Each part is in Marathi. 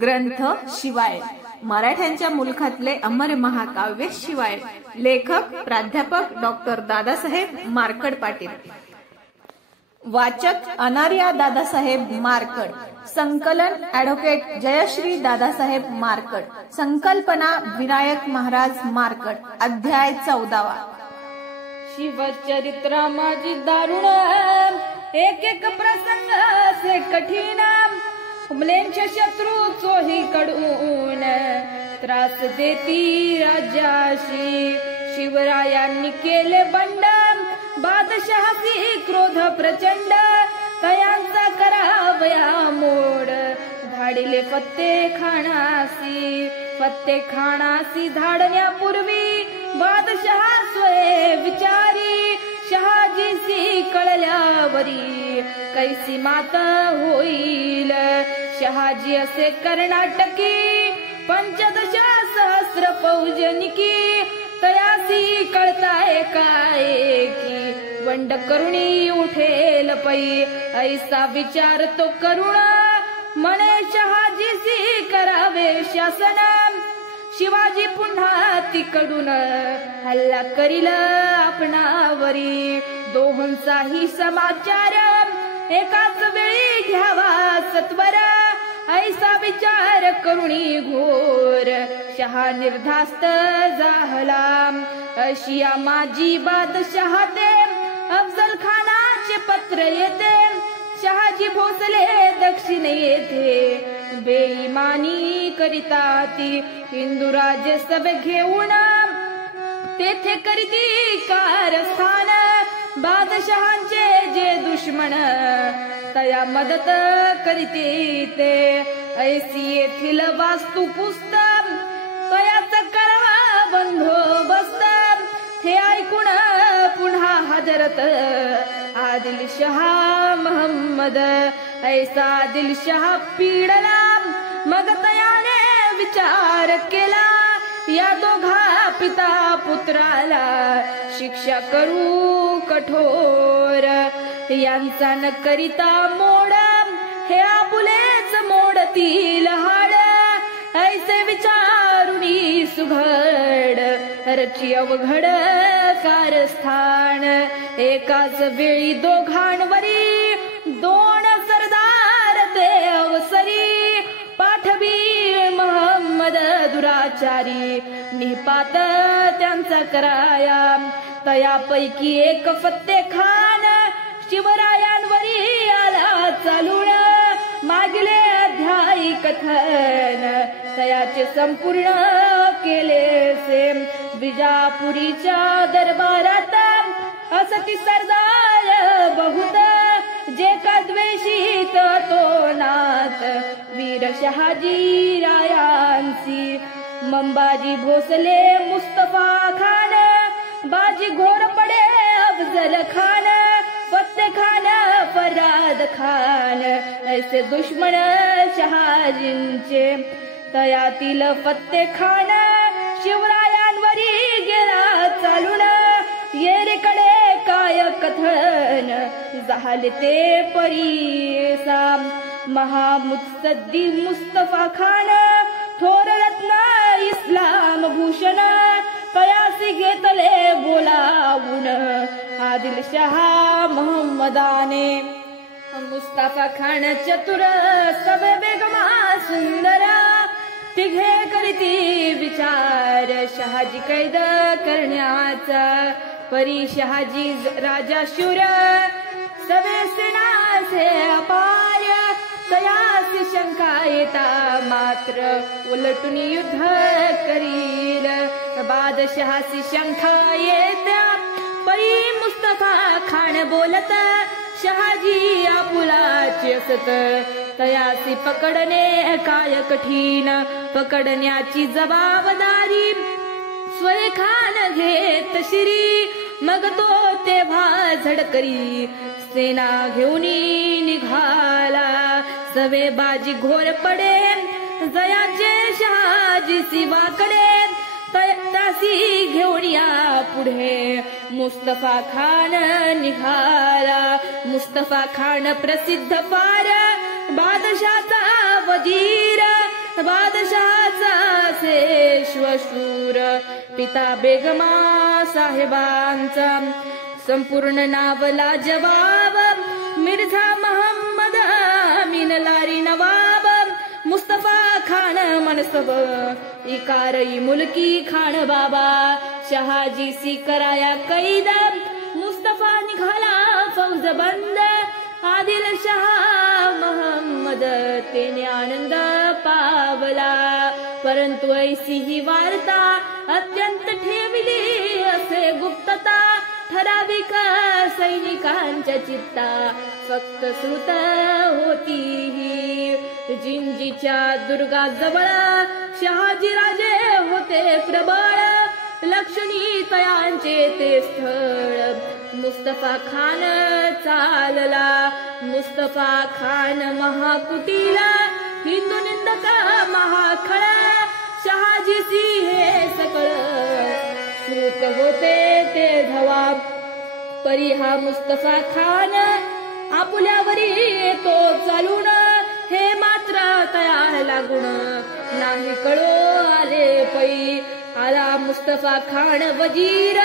ग्रंथ शिवाय मराठ्यांच्या मुलखातले अमर महाकाव्य शिवाय लेखक प्राध्यापक डॉक्टर दादासाहेब मार्कड पाटील वाचक अनार्या दादासाहेब मार्कड संकलन ॲडव्होकेट जयश्री दादासाहेब मार्कड संकल्पना विनायक महाराज मार्कड अध्याय 14 शिवचरित्र माझी दारुण एक एक प्रसंग से कठीण हुमलेंच्या शत्रू चोही कडून त्रास देती राज्याशी शिवरायांनी केले बंड बादशहासी क्रोध प्रचंड तयांचा करावया मोड धाडिले फत्ते खानासी धाडण्यापूर्वी बादशहा स्वये विचारी शहाजीसी कळल्यावरी कैसी माता होईल शहाजी असे कर्नाटकी 15 सहस्र फौजनिकी तयासी कळताय काय की वंड करुणी उठेल पै ऐसा विचार तो करुण म्हणे शहाजीसी करावे शासन शिवाजी पुन्हा तिकडून हल्ला करील आपणावरी दोहोंचाही समाचार एकाच वेळी घ्यावा सत्वर ऐसा विचार करुणी घोर शहा निर्धास्त झाला अशिया माझी बादशहा ते अफजल खानाचे पत्र येते शहाजी भोसले दक्षिण येथे बेईमानी करिता ती हिंदुराज सभे घेऊन तेथे करीती कारस्थान बादशहांचे जे दुश्मन तया मदत करीती ते ऐसी येथील वास्तू पुस्तक तयाच करावा बंदोबस्त हे ऐकून पुन्हा हजरत आदिलशाह महम्मद ऐसा आदिलशाह पीडला मग तयाने विचार केला या दोघा पिता पुत्राला शिक्षा करू कठोर यांचा न करिता मोड हे आपुलेच मोडतील हाड ऐसे विचारुनी सुघड रची अवघड कारस्थान एकाच वेळी दोघांवरी 2 सरदार ते अवसरी पाठवी महम्मद दुराचारी निपात त्यांचा कराया तयापैकी एक फत्ते खान शिवरायांवरी आला चालून मागले अध्यायी कथन तयाचे संपूर्ण केले से विजापुरीच्या दरबारात असती सरदार बहुत जे का द्वेषित तो नाथ वीर शहाजी रायांसी मंबाजी भोसले मुस्तफा खान बाजी घोर पडे अफजल खान फत्ते खान फराद खान ऐसे दुश्मन शहाजींचे तयातील फत्ते खान शिवरायांवरी गेला चालून येरीकडे काय कथन झाले ते परीसा महामुत्सद्दी मुस्तफा खान थोर रत्न इस्लाम भूषण तयासी घेतले बोलावून आदिलशाह महम्मदाने मुस्तफा खान चतुर सब बेगमा सुंदर तिघे करीती विचार शहाजी कैद करण्याचा परी शहाजी राजा शूर सवे सेनासे अपार तयासी शंका येता मात्र उलटून युद्ध करील बादशहासी शंका येता परी मुस्तफा खान बोलत शहाजी आपुलाची असत तयासी पकडणे काय कठीण पकडण्याची जबाबदारी स्वय खान घेत शिरी मग तो तेव्हा झडकरी सेना घेऊन निघाला सवे बाजी घोर पडे जयाचे शहाजी शिवाकडे तासी घेऊन या पुढे मुस्तफा खान निघाला मुस्तफा खान प्रसिद्ध फार बादशाचा वजीर विश्वशूर पिता बेगमा साहेबांचा संपूर्ण नावला जवाब मिर्झा मोहम्मद अमीन लारी नवाब मुस्तफा खान मनसब इकारई मुलकी खान बाबा शहाजी सी कराया कैद मुस्तफा निघाला फौज बंद आदिल शहा मोहम्मद तेने आनंद पावला परंतु ऐसी ही वार्ता अत्यंत ठेवली असे गुप्तता ठराविक सैनिकांच्या चित्ता फक्त श्रुत होती ही जिंजीच्या दुर्गाजवळ शहाजी राजे होते प्रबळ लक्षणी तयांचे ते स्थळ मुस्तफा खान चालला मुस्तफा खान महाकुटीला हिंदू निंदक महाखळ शहाजी सी हे सकळ श्रुत होते ते जवाब परी हा मुस्तफा खान आपुल्यावरी येतो चालून हे मात्र तयार लागून नाही कळो आले पै आला मुस्तफा खान वजीर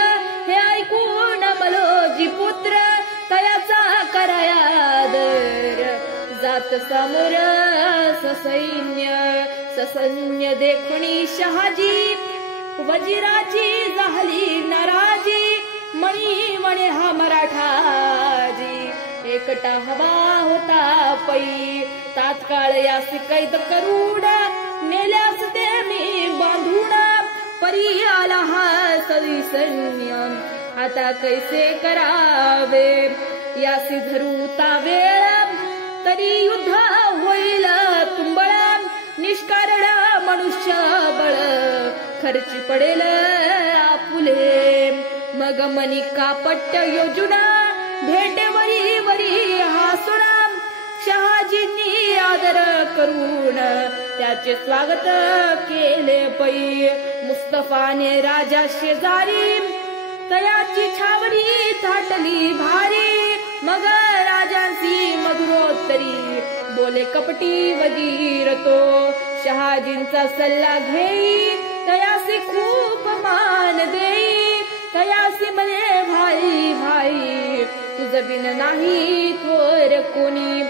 हे ऐकून मलोजी पुत्र तयाचा कराया दर जात समोर ससैन्य देखणी शहाजी वजीराची झाली नाराजी मणी म्हणे हा मराठाजी एकटा हवा होता पै तात्काळ यास कैद करून नेल्यास ते मी बांधून परी आला हा सैन्य आता कैसे करावे यासी धरूता वेळ तरी युद्ध होईल तुंबळ निष्कारण मनुष्य बळ खर्ची पडेल आपुले मग मनी कापट्ट योजना भेटेवरी वरी हासुणा शहाजींनी आदर करून त्याचे स्वागत केले पै मुस्तफाने राजा शेजारी तयाची छावणी थाटली भारी मग राजांसी मधुरोत्तरी बोले कपटी वजीर तो शहाजींचा सल्ला घेई तयासी खूप मान देई तयासी मले भाई भाई तुझ बिन नाही थोर कोणी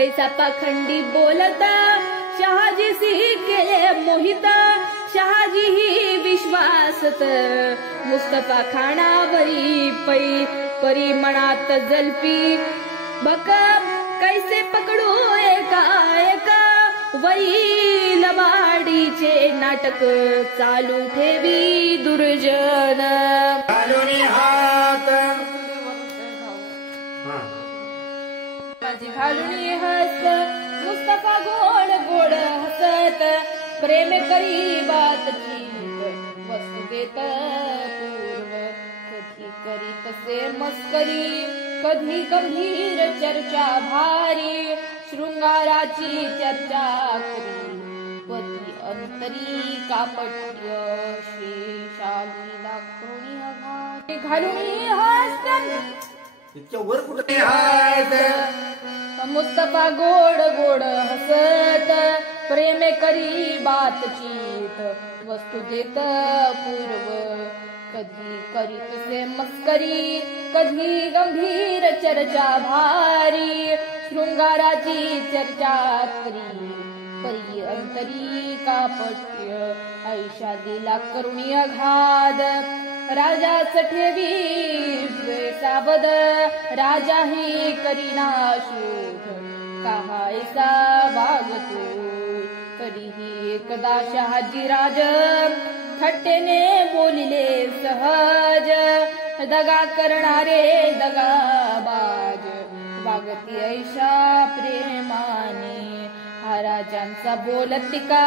ऐसा पाखंडी बोलता शहाजी सी केले मोहित शहाजी ही विश्वासत मुस्तफा खानावरी पै परी मनात जलपी बक कैसे पकडू एका एका वरी लबाडीचे नाटक चालू ठेवी दुर्जन हात घालून हस्त मुस्तफा गोड गोड हसत प्रेम करी बातचीत वस्तू देत पूर्व कधी करी तसे मस्करी कधी गंभीर चर्चा भारी शृंगाराची चर्चा करी पती अंतरी कापट्य शेषाली लाखोणी घाट घालून हस्त इतक्या वर कुठे हात मुस्तफा गोड गोड हसत प्रेम करी बातचीत वस्तू देत पूर्व कधी करीत से मस्करी कधी गंभीर चर्चा भारी शृंगाराची चर्चा करी परी अंतरी कापट्य ऐशा दिला करुणी अघाद राजा ठेवी साबद राजा ही करीना शोध काहायसा वागतो तरीही एकदा शहाजी राज थट्टेने बोलिले सहज दगा करणारे दगाबाज वागती ऐशा प्रेमाने हा राजांचा बोलतिका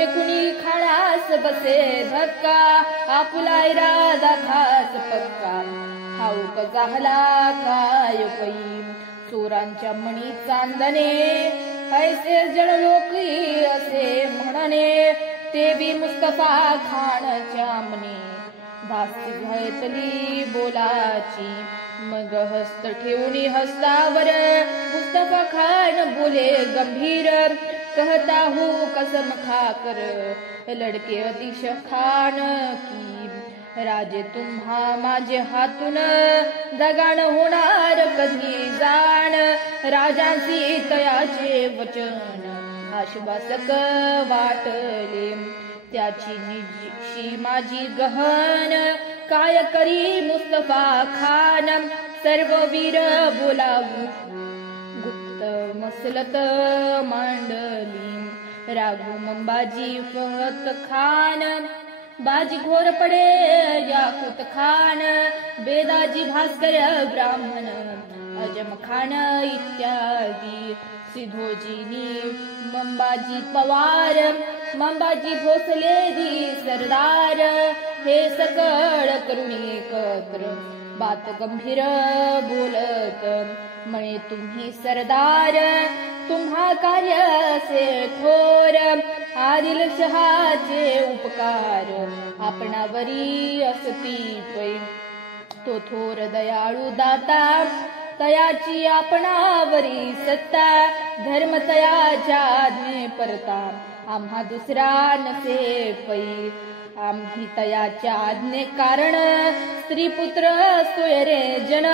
एकुणी खाण्यास बसे धक्का आपुलाय राजा खास पक्का ठाऊक झाला काय पै चोरांच्या मणी चांदणे ऐसे जळलोकी असे म्हणणे ते बी मुस्तफा खानच्या मने धास्ती घातली बोलाची मग हस्त ठेवून हस्तावर मुस्तफा खान बोले गंभीर कहता हूँ कसम खाकर लडके अतिश खान की, राजे तुम्हा माझे हातून दगाण होणार कधी जाण, राजांची तयाचे वचन आश्वासक वाटले, त्याची निजी माझी गहन काय करी मुस्तफा खान, सर्व वीर बोलावू गुप्त मसलत मांडली, राघू मंबाजी फहत खान, बाजी घोर पडे याकूत खान, बेदाजी भास्कर ब्राह्मण अजम खान इत्यादी, सिद्धोजीनी मंबाजी पवार, मंबाजी भोसले दी सरदार, हे सकळ करून एकत्र बात गंभीर बोलत, म्हणे तुम्ही सरदार तुम्हा कार्य से थोर, आदिलशहाचे उपकार आपणावरी असती पै, तो थोर दयाळू दाता तयाची आपणावरी सत्ता, धर्म तयाच्या आज्ञे परता आम्हा दुसरा नसे पै, आम्ही तयाच्या आज्ञे कारण स्त्री पुत्र सोयरे जन,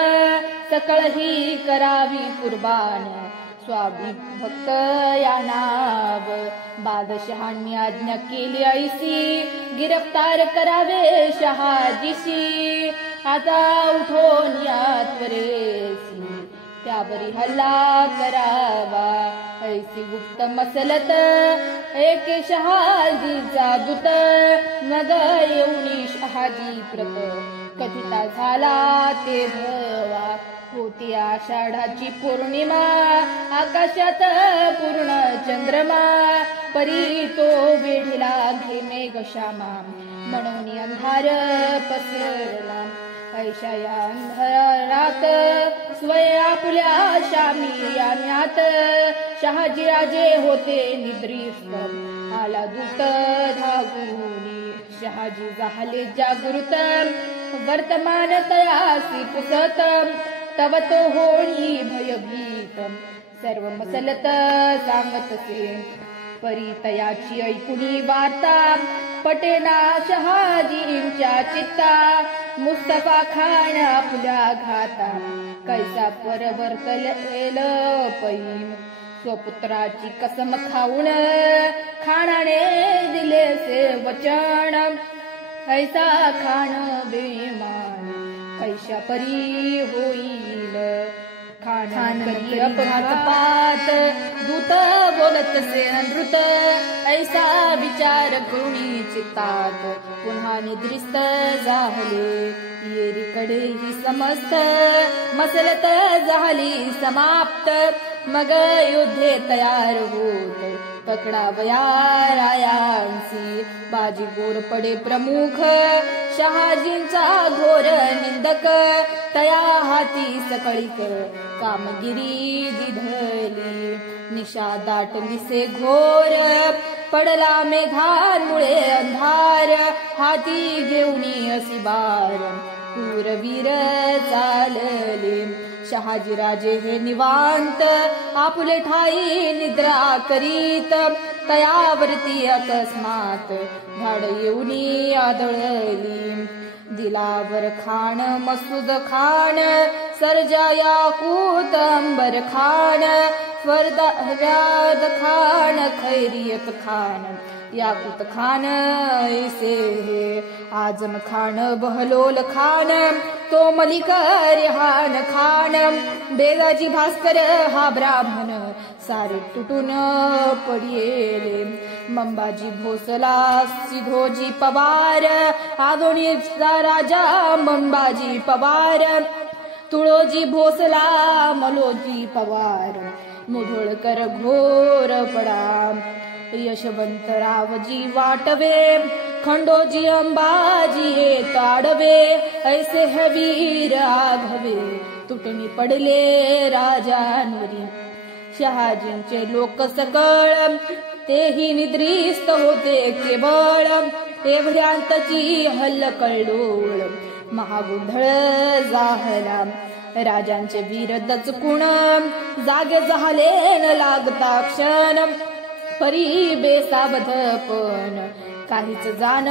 सकळ ही करावी कुर्बान स्वामी भक्त या नाव, बादशहांनी आज्ञा केली ऐसी गिरफ्तार करावे शहाजीशी, आता उठून या त्वरेसी त्यावरी हल्ला करावा, ऐसी गुप्त मसलत एक शहाजीचा दूत, मग येऊनी शहाजी प्रत कथिता झाला ते भवा, होती आषाढाची पौर्णिमा आकाशात पूर्ण चंद्रमा, परी तो वेढीला घे मेघ श्यामा, म्हणून अंधार पसरला, ऐशा या अंधारात स्वय आपुल्या शामी याम्यात, शहाजी राजे होते निद्रिस्त आला दूत धावूनी, शहाजी झाले जागृत वर्तमान तयासी पुसत, तव तो होणी भयभीत सर्व मसलत सांगतसे, परी तयाची ऐकुनी वार्ता पटेना शहाजींच्या चित्ता, मुस्तफा खान आपल्या घाता कैसा परवर्तलेल पै, स्वपुत्राची कसम खाऊन खानाने दिले से वचन, ऐसा खान बेमान कैशा परी होईल, खान करी अपघात दूत बोलत से नृत, ऐसा विचार करुणी चित्तात पुन्हा निद्रिस्त झाले, येरीकडे ही समस्त मसलत झाली समाप्त, मग युद्धे तयार होत पकडावया रायांसी, बाजी गोर पडे प्रमुख शहाजींचा घोर निंदक, तया हाती सकळीक कामगिरी दिधली, निशा दाटली से घोर पडला मेघांमुळे अंधार, हाती घेऊनी असी बार शूरवीर चालले, शहाजी राजे हे निवांत आपुले ठाई निद्रा करीत, तयावरती अकस्मात धाड येऊनी आदळली, दिलावर खान मसूद खान सर्जा याकूत अंबर खान, फरदाद खान खैरियत खान याकूत खान ऐसे हे, आजम खान बहलोल खान तो मलिक रेहान खान, बेदाजी भास्कर हा ब्राह्मण सारे तुटून पडिले, मंबाजी भोसला सिद्धोजी पवार आदोणीचा राजा मंबाजी पवार, तुळोजी भोसला मलोजी पवार, मुधोळकर घोर पडा, यशवंतरावजी वाटवे खंडोजी अंबाजी येत आडवे, ऐसे हे वीर आघवे तुटणी पडले राजांवरी, शहाजींचे लोक सकळ तेही निद्रिस्त होते केवळ, एवढ्यांतची हल्लकल्लोळ महागोंधळ झाला, राजांचे वीर दचकून जागे झाले न लागता क्षण, परी बेसावध पण काहीच जाण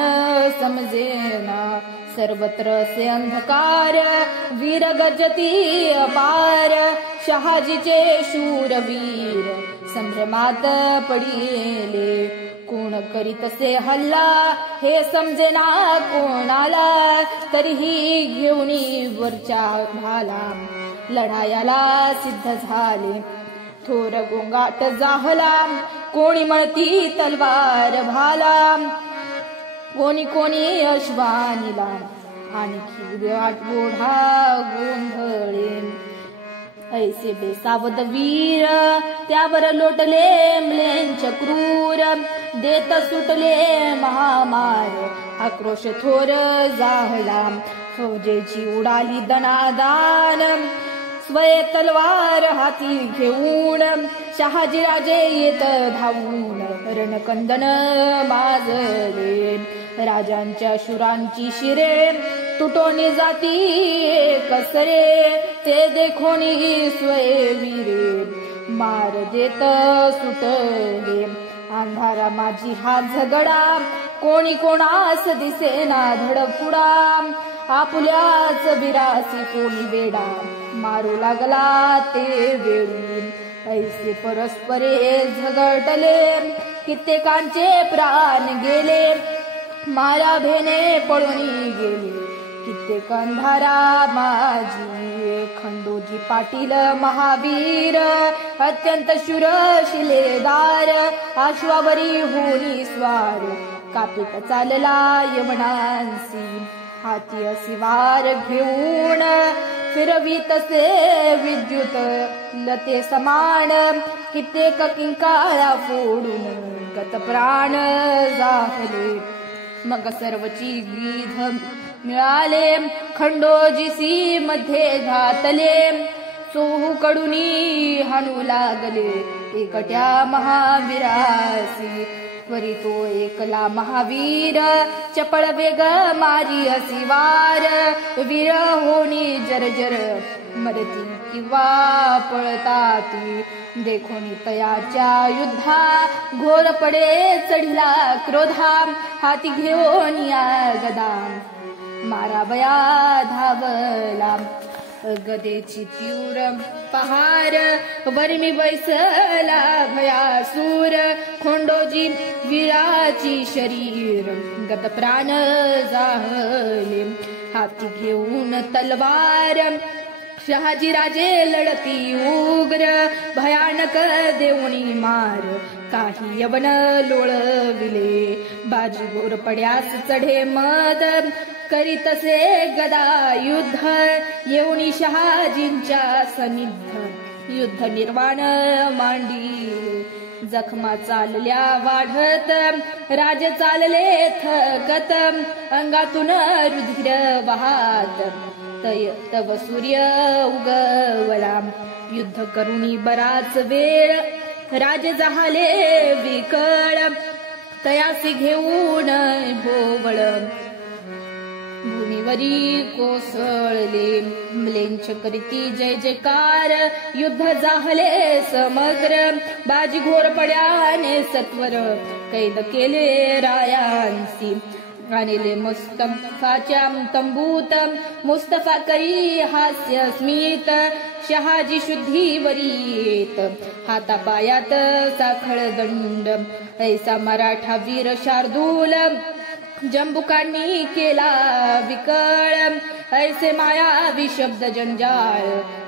समजेना. सर्वत्र से अंधकार वीर गजती अपार. शहाजीचे शूरवीर संभ्रमात पडिले. कोण करीत से हल्ला हे समजेना कोणाला. तरीही घेऊनी वरच्या भाला लढायाला सिद्ध झाले. थोर गोंगाट जाहला कोणी म्हणती तलवार भाला. कोणी कोणी अश्वानीला आणखी ओढा गोंधळे. ऐसे बेसावध वीर त्यावर लोटले म्लेंच क्रूर. देत सुटले महामार आक्रोश थोर जाहला. फौजेची उडाली दनादान स्वये तलवार हाती घेऊन. शहाजीराजे येत धावून रणकंदन माजले. राजांच्या शूरांची शिरे तुटोनी जाती कसरे. ते देखोनी स्वये वीरे मार देत सुटले. अंधारा माझी हा झगडा कोणी कोणास दिसेना धडपुडा. आपुल्याच बिरासी कोणी वेडा मारू लागला ते वेळी. ऐसे परस्परे झगडले कित्येकांचे प्राण गेले. माया भेने पळून गेले कित्येक अंधारा माझी. खंडोजी पाटील महावीर अत्यंत शूर शिलेदार. अश्वावरी होनी स्वार कापित चालला यमनांसी. हाती असिवार घेऊन फिरवीत से विद्युत लते समान. कित्येक किंकाळा फोडून गत प्राण जाहले. मग सर्वची गीध मिळाले खंडोजीसी मध्ये घातले. चोहू कडुनी हाणू लागले एकट्या महावीरासी. वरी तो एकला महावीर चपळ वेग मारी असिवार. वीर होनी जर्जर मरती किंवा पळताती. देखोनी तयाच्या युद्धा घोर पडे चढिला क्रोधा. हाती घेऊन या गदा मारावया धावला. गदेची तीव्र पहार वर्मी बैसला भयासूर. खोंडोजी वीराची शरीर गत प्राण जाहले. हाती घेऊन तलवार शहाजीराजे लढती उग्र. भयानक देऊनी मार काही यवन लोळविले. बाजी घोरपड्यास चढे मद करीतसे गदा युद्ध. येऊनी शहाजींच्या सनिध युद्ध निर्वाण मांडी. जखमा चालल्या वाढत राज चालले थकत. अंगातून रुधिर वाहत तव सूर्य उगवला. युद्ध करुणी बराच वेळ राज झाले विकळ. तयासी घेऊन भोवळ भूमीवरी कोसळले. म्लेंच करीती जय जयकार युद्ध जाहले समग्र. बाजी घोरपड्याने सत्वर कैद केले रायांसी. आणले मुस्तफाच्या तंबूत मुस्तफा करी हास्य स्मित. शहाजी शुद्धीवरी येत हातापायात साखळ दंड. ऐसा मराठा वीर शार्दूल जंबुकांनी केला विकळ. ऐसे मायावी शब्द जंजाळ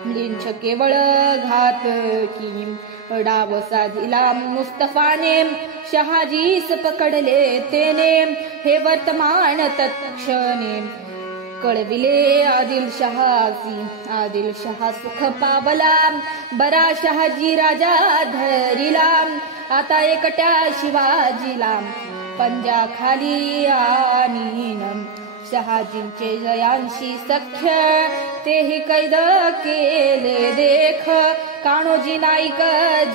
म्लेंच केवळ घात की. डाव साधिला मुस्तफाने शहाजीस पकडले तेने. हे वर्तमान तत्क्षणे कळविले आदिलशहासी. आदिलशहा सुख पावला बरा शहाजी राजा धरिला. आता एकट्या शिवाजीला पंजा खाली आणीन. शहाजींचे जयांशी सख्य तेही कैद केले देख. कान्होजी नाईक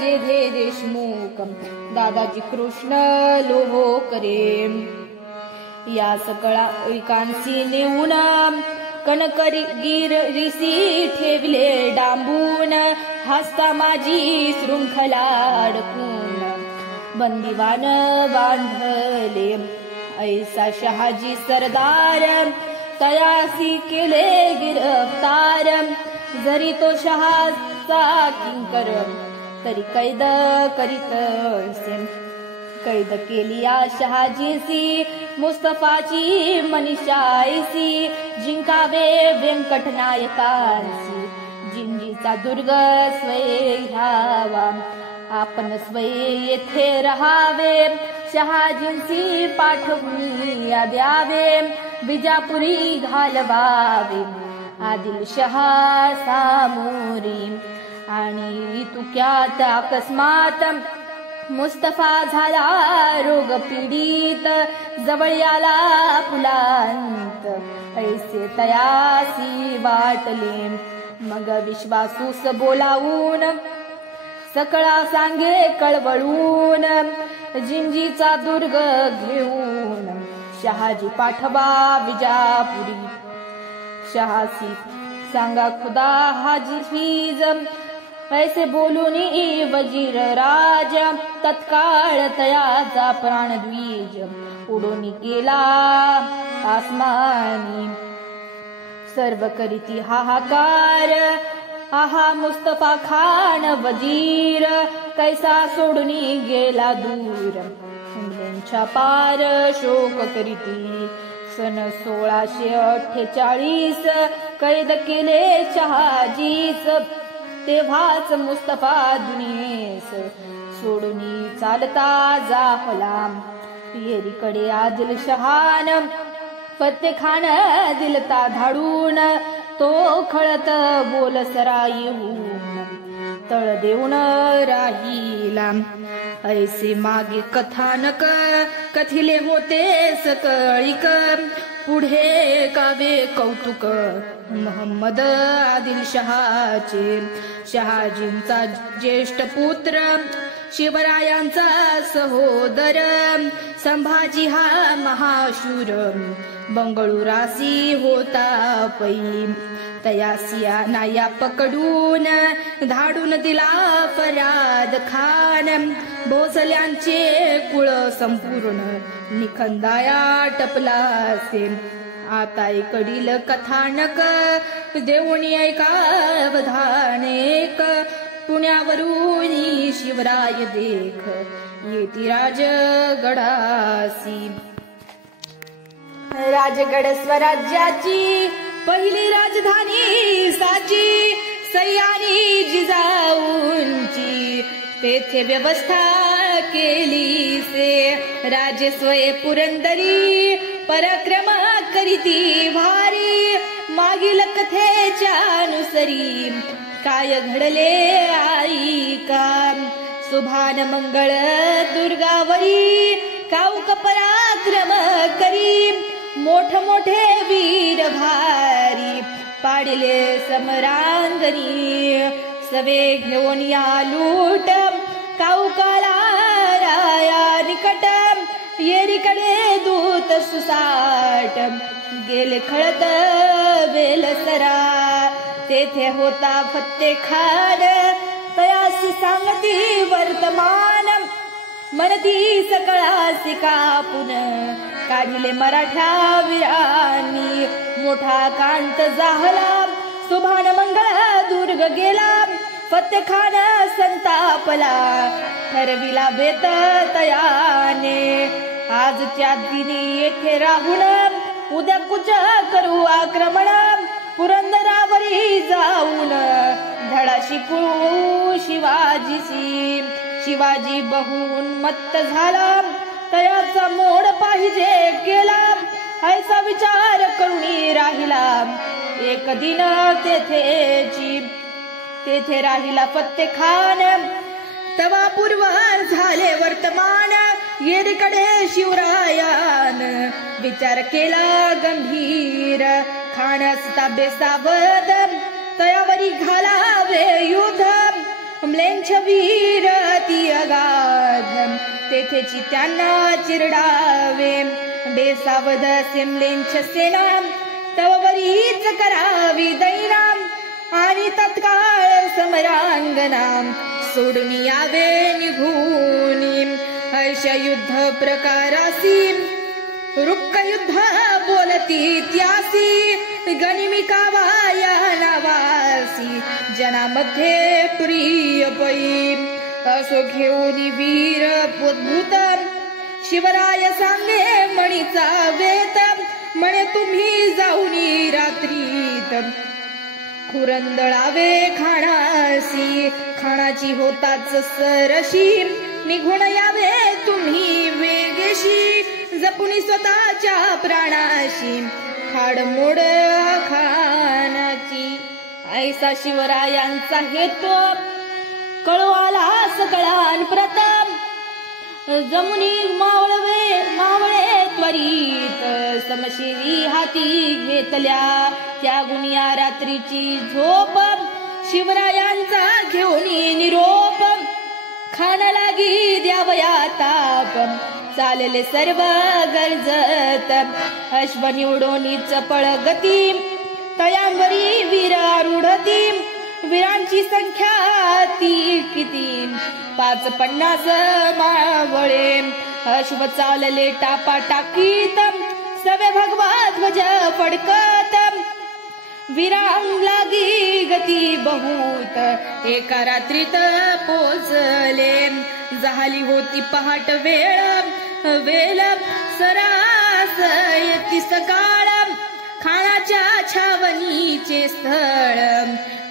जेधे देशमुख दादाजी कृष्ण लोहोकरे. या सकळा ऐकांसी नेऊन कणकरगीर रिसी ठेवले डांबून. हस्ता माझी शृंखला अडकून बंदिवान बांधले ऐसा शहाजी सरदार तयासी केले गिरफ्तार जरी तो शहाचा किंकर तरी कैद करीत असे कैद केली या शहाजीसी मुस्तफाची मनीषायसी जिंकावे व्यंकट नायकांसी जिंजीचा दुर्ग स्वये घ्यावा आपण स्वये येथे राहावे शहाजींसी पाठवून द्यावे विजापुरी घालवावे आदिलशहा सामोरी आणि तुक्यात अकस्मात मुस्तफा झाला रोग पीडित जवळ आला फुलांत ऐसे तयासी वाटले मग विश्वासूस बोलावून सकळा सांगे कळवळून जिंजीचा दुर्ग घेऊन शहाजी पाठवा विजापुरी शहासी सांगा खुदा हाजी फीज ऐसे बोलून वजीर राज तत्काळ तयाचा प्राणद्वीज उडून गेला आसमानी सर्व करीती हाहाकार आहा मुस्तफा खान वजीर कैसा सोडून गेला दूर इंग्लंडच्या पार शोक करीती सन 1648 कैद केले शहाजीस तेव्हाच मुस्तफा दुनियेस सोडून चालता जाहला येरीकडे आदिलशहान फत्ते खान दिलता धाडून तो खळत बोल सराईहून तळ देऊन राहिला ऐसे मागे कथानक कथिले होते सकळीक पुढे कावे कौतुक मोहम्मद आदिलशहाचे शहाजींचा ज्येष्ठ पुत्र शिवरायांचा सहोदर संभाजी हा महाशूर बंगळुरासी होता पै तयासिया नाया पकडून धाडून दिला फराद खान भोसल्यांचे कुळ संपूर्ण निखंदाया टपला असेल आता इकडील कथानक देऊन ऐकावधानेक पुण्यावरून शिवराय देख येती राजगडासी राजगड स्वराज्याची पहिली राजधानी साची सह्यानी जिजाऊंची तेथे व्यवस्था केली से राजे स्वये पुरंदरी पराक्रम करीती भारी मागील कथेच्या अनुसरी काय घडले ऐका सुभान मंगळ दुर्गावरी काऊक पराक्रम करी मोठ मोठे वीर भारी पाडिले समरांगणी सवे घेऊन या लूट काऊकाला राया निकट येरीकडे दूत सुसाट गेले खळत बेलसरा तेथे होता फत्ते खान तयासी सांगती वर्तमान मनती सकळासी कापून काढिले मराठ्या वीरांनी मोठा कांत जाहला सुभान मंगळ दुर्ग गेला फत्ते खान संतापला ठरविला बेत तयाने आजच्या दिनी येथे राहून उद्या कुच करू आक्रमण पुरंदरावरी जाऊन धडा शिकू शिवाजीसी शिवाजी बहुन मत्त झाला तयाचा मोड पाहिजे केला ऐसा विचार करून राहिला एक दिन तेथे राहिला फत्ते खान तवा पूर्वर झाले वर्तमान येरीकडे शिवरायान विचार केला गंभीर खाण्यास बेसावध तयावरी घालावे युद्ध म्लेंछ वीर ती अगाध तेथेची त्यांना चिरडावे बेसावध सिमलेंछ सेना तववरीच करावी दैनाम आणि तत्काळ समरांगणा सोडून यावे निघून युद्ध प्रकारासी रुक्क युद्ध बोलती त्यासी गनिमिका वाया नावासी जनामध्ये प्रिय पै असो घेऊन वीर उद्भूत शिवराय सांगे मणीचा वेत म्हणे तुम्ही जाऊनी रात्रीत खुरंदळावे खाणासी खाणाची होताच सरशी निघून यावे तुम्ही वेगेशी जपुनी स्वतःच्या प्राणाशी खाडमोड खानाची ऐसा शिवरायांचा हेतो कळवाला सकळान प्रथम जमुनी मावळे त्वरित समशिवी हाती घेतल्या त्या गुनिया रात्रीची झोप शिवरायांचा घेऊन निरोप खाना लागी द्यावया ताप चालले सर्व गरजत अश्व निवडोनी चपळ गती तयांवरी वीरारूढती वीरांची संख्या ती किती 550 मावळे अश्व चालले टापा टाकीत सवे भगवा ध्वज फडकत वीरांग लागी गती बहुत एका रात्रीत पोचले झाली होती पहाट वेळ सरास येती सकाळ खानाच्या छावणीचे स्थळ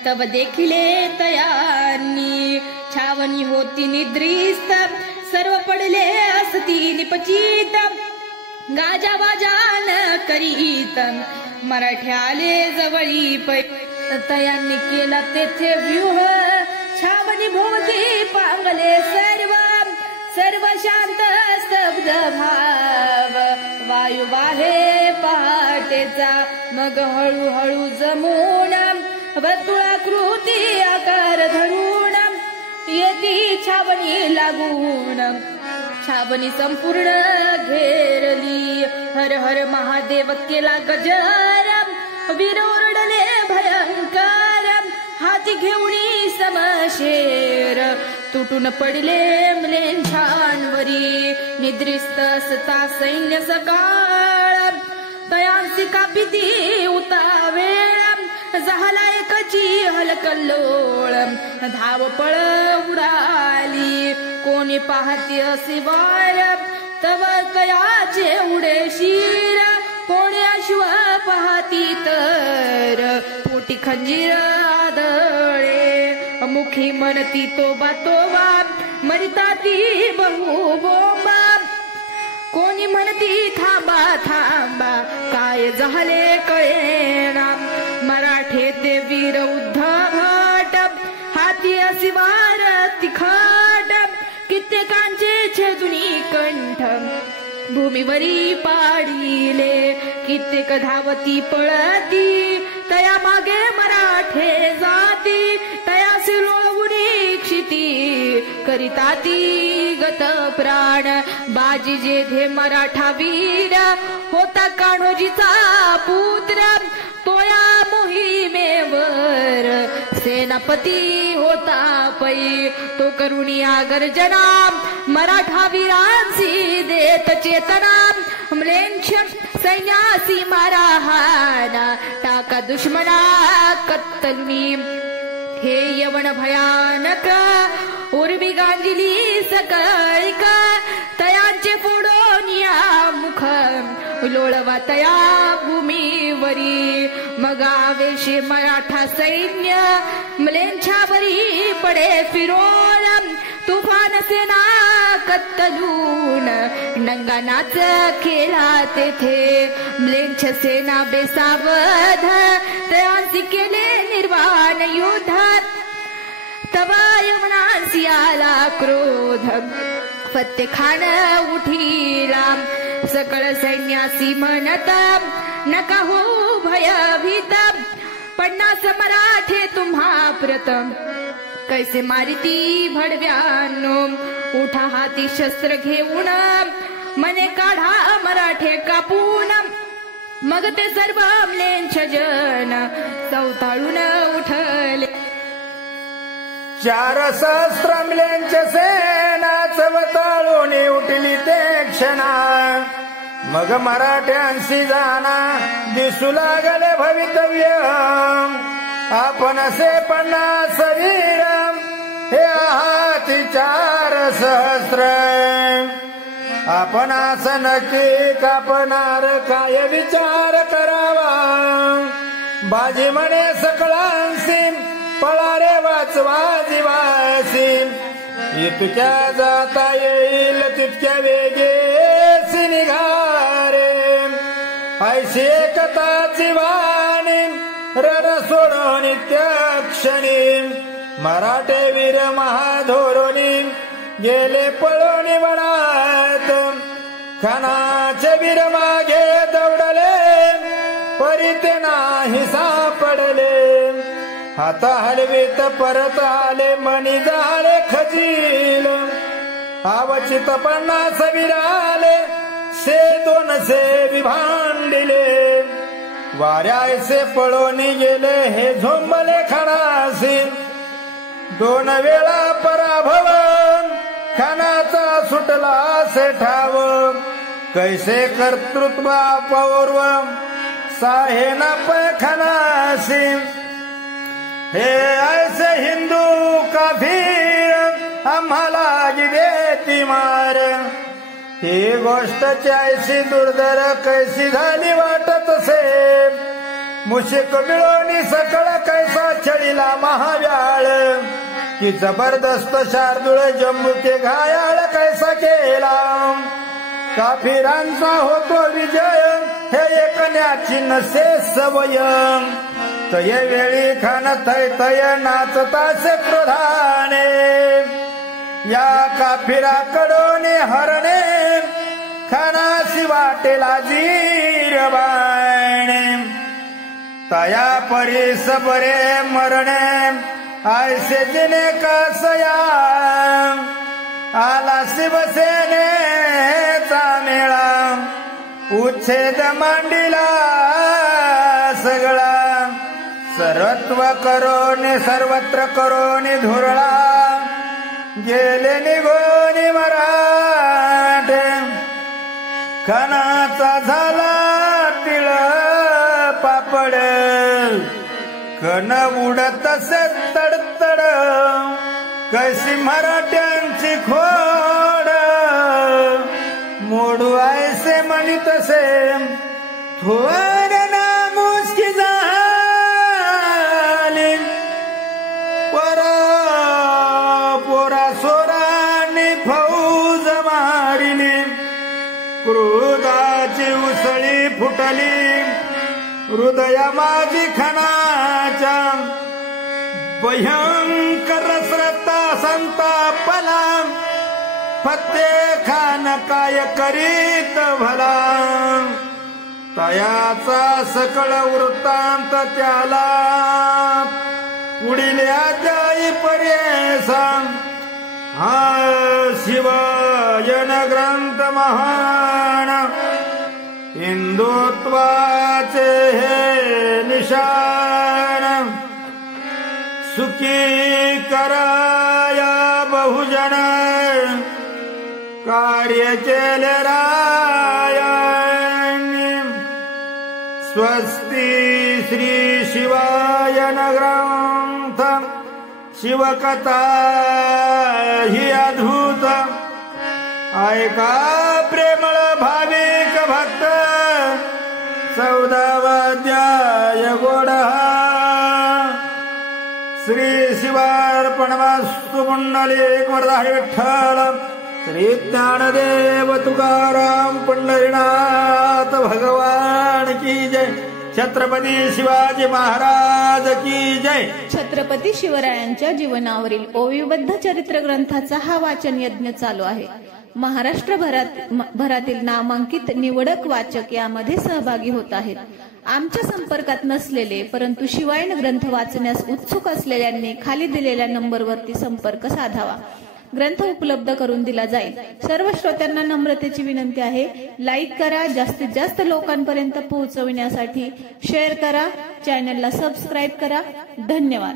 तव देखिले तयांनी छावणी होती निद्रिस्त सर्व पडले असती निपचित गाजा वाजान करीत मराठे आले जवळी पै तयांनी केला तेथे व्यूह छावणी भोवती पांगले सर्व शांत स्तब्ध भाव वायू वाहे पहाटेचा मग हळूहळू जमून वर्तुळाकृती आकार धरून येती छावणी लागून छावणी संपूर्ण घेरली हर हर महादेव केला गजर वीर ओरडले भयंकर हाती घेऊनी समशेर तुटून पडले म्लेंछांवरी निद्रिस्त असता सैन्य सकाळ तयांसी कापिती उतावेळ झाला एकची हलकल्लोळ धावपळ उडाली कोणी पाहते असे वार तव तयाचे उडे शिर कोणी अश्व पाहती तर पोटी खंजीर आदळे मुखी म्हणती तोबा मरिता ती बहु बोंबा कोणी म्हणती थांबा काय झाले कळेना मराठे ते वीर उद्धट हाती असी वार तिखट कित्येकांचे छेदुनी कंठ भूमीवरी पाडिले कित्येक धावती पळती तया मागे मराठे जाती तयासी लोळवुनी क्षिती करिता ती गत प्राण बाजी जेधे मराठा वीर होता कान्होजीचा पुत्र तोया मोहिमेवर सेनापती होता पै तो करुणिया गर्जना मराठा वीरांसी देत चेतना म्लेंछ सैन्यासी माराहाना टाका दुश्मना कत्तलमी हे यवन भयानक उर्वी गांजिली सकळिक तयांचे फोडोनिया मुख लोळवा तया भूमीवरी मग आवेशे मराठा सैन्य म्लेंछावरी पडे फिरोळ तुफान सेना कत्तलून नंगा नाच केला तेथे म्लेंछ सेना बेसावध तयांसी केले निर्वाण युद्ध तवा यवनांसी आला क्रोध फत्ते खान उठीला सकळ सैन्यासी म्हणत नका हो भयभीत 50 मराठे तुम्हा प्रथम कैसे मारिती भडव्यानो उठा हाती शस्त्र घेऊन मने काढा मराठे कापून मग ते सर्व म्लेंछ जन चौताळून उठले 4 सहस्र म्लेंछ सेना चवताळून उठली क्षणा मग मराठ्यांशी जाना दिसू लागले भवितव्य आपण असे 50 वीर हे आहात 4 सहस्र आपण असं नक्की कापणार काय विचार करावा बाजी म्हणे सकळांशी पळारे वाचवा जीवासी इतक्या जाता येईल तितक्या वेगेसी निघारे ऐशी एकताची वाणी रण सोडून नित्य क्षणी मराठे वीर महाधोरणी गेले पळून वनात खानाचे वीर मागे दौडले परी ते नाही सापडले हात हलवीत परत आले मनी झाले खजील अवचित 50 वीर आले से 200 विभांडिले वाऱ्याचे पळून गेले हे झोंबले खानासी 2 वेळा पराभव खानाचा सुटला से ठाव कैसे कर्तृत्व पौर्व साहेना पैखानासी हे ऐसे हिंदू काफीर आम्हाला देती मार ही गोष्ट ऐशी दुर्धर कैसी झाली वाटत से मुशिक मिळवणी सकळ कैसा छळीला महाव्याळ की जबरदस्त शार्दूळ जम्मू के घायाळ कैसा केला काफिरांचा होतो विजय हे ऐकण्याची नसे सवय तय वेळी खान तय तय नाचतासे क्रोधाने या काफिराकडून हरणे खानासी वाटेला जीरबाणे तया परीस बरे मरणे ऐसे जिने कसया आला शिवसेनेचा मेळा उच्छेद मांडिला सगळा सर्वत्व करोनी सर्वत्र करोनी धुरळा गेले निघोनी मराठे खानाचा झाला तिळ पापड कण उडत असे तडतड कशी मराठ्यांची खोड मोडू ऐसे म्हणित से थोर नामुष्की झाली पोरा सोराने फौज मारिली क्रोधाची उसळी फुटली हृदया माझी खानाच्या भयंकर श्रद्धा संतापला फत्ते खान काय करीत भला तयाचा सकळ वृत्तांत त्याला पुढील अध्यायी पर्यसा हा शिवायन ग्रंथ महान हिंदुत्वाचे हे निशान सुखी कराया बहुजन कार्य केले राया स्वस्ती श्री शिवायन ग्रंथ शिवकथा ही अद्भुत ऐका प्रेमळ भाविक भक्त 14वा अध्याय गोडा श्री शिवार्पणमस्तु पुंडलिक वरदाय विठ्ठल श्री ज्ञानदेव तुकाराम पंढरीनाथ भगवान की जय छत्रपती शिवाजी महाराज की जय। छत्रपती शिवरायांच्या जीवनावरील ओवीबद्ध चरित्र ग्रंथाचा हा वाचन यज्ञ चालू आहे। महाराष्ट्रभरातील नामांकित निवडक वाचक यामध्ये सहभागी होत आहेत। आमच्या संपर्कात नसलेले परंतु शिवायन ग्रंथ वाचण्यास उत्सुक असलेल्यांनी खाली दिलेल्या नंबरवरती संपर्क साधावा। ग्रंथ उपलब्ध करून दिला जाईल। सर्व श्रोत्यांना नम्रतेची विनंती आहे, लाईक करा, जास्तीत जास्त लोकांपर्यंत पोहोचविण्यासाठी शेअर करा, चॅनलला सबस्क्राईब करा। धन्यवाद।